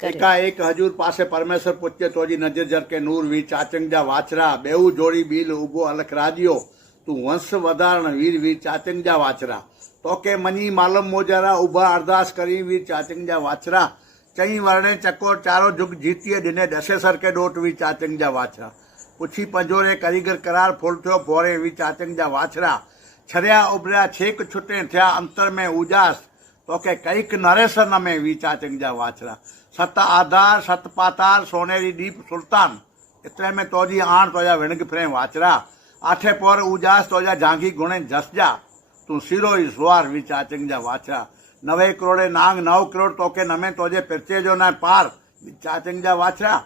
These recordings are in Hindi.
एकाएक हजूर पासे परमेश्वर पूछे तोजी नजर जर के नूर वी चाचंग जा वाछरा बेऊ जोड़ी बील उबो अलख राजियो तू वंश वधारण वीर वीर चाचंग जा वाछरा तो के मनी मालम मोजरा उभा अरदास करी वीर चाचंग जा वाछरा चई वर्णे चकोर चारो जुग जीतिए दिने दसे सर के डोट वी चाचंग जा वाछरा पुछी पंजोरे कारीगर करार फूल थियो फोरे वी चाचंग जा वाछरा छरिया उभरिया छेक छुटे थिया अंतर में उजास तो के कईक नरेसर न में वी चाचंग जा वाछरा सत आधार सत पातार सोनेरी दीप सुल्तान इतने में तोजी आण तोजा विणग फ्रे वाचरा आठे पोर उजास तोजा झांगी गुणे जसजा तू सिरो ही सुवार वी चाचंग जा वाचरा 9 करोड़े नांग 9 करोड़ तोके नमे तोजे पिरचे जो ना पार वी चाचंग जा वाचरा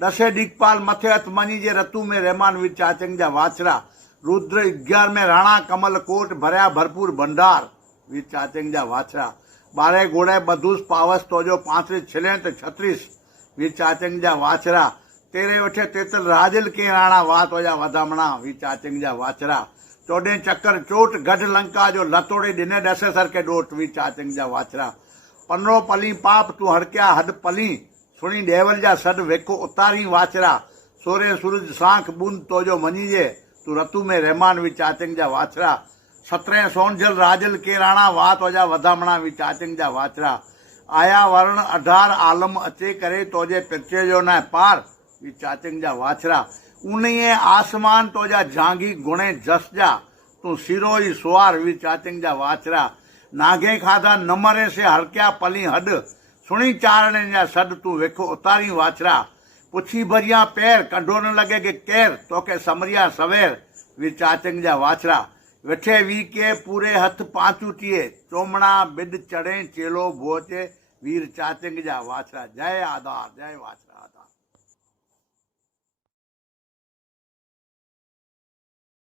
10 दिक्पाल मथे हथ मनी जे रतु में रहमान वी चाचंग जा वाचरा रुद्र 11 में राणा कमल कोट भरया भरपूर भंडार वी चाचंग जा वाचरा 12 घोड़े बधूस पावस तोजो 35 छिले तो 36 वी चाचंग जा वाचरा 13 वठे तेतल राजल के राणा वा तोजा वधामणा वी चाचंग जा वाचरा 14 चक्कर चोट गढ़ लंका जो लतोड़े दिने दसे सर के डोट वी चाचंग जा वाचरा 15 पली पाप तू हड़किया हद पली सुनी देवल जा सड वेको उतारी वाचरा 16 सूरज सांख बूंद तोजो मनीजे तू रतु में रहमान वी चाचंग जा वाचरा 17 सोनजल राजल के राणा वा तोजा वधामणा वी चाचंग जा वाचरा आया वर्ण 18 आलम अचे करे तोजे पिरचे जो न पार वी चाचंग जा वाचरा उन्हीं आसमान तोजा झांगी गुणे जस जा तू सिरो ही सुवार वी चाचंग जा वाचरा नागे खाधा नमरे से हड़किया पली हड सुनी चारणे जा सड तू वेखो उतारी वाचरा पुछी भरिया पैर कंडो न लगे के केर तोके समरिया सवेर वी चाचंग जा वाचरा वेठे वी के पूरे हथ पांचू टिए चोमणा बिड चढ़े चेलो भोचे वीर चाचंग जा वाछरा जय आधार जय वाछरा आधार।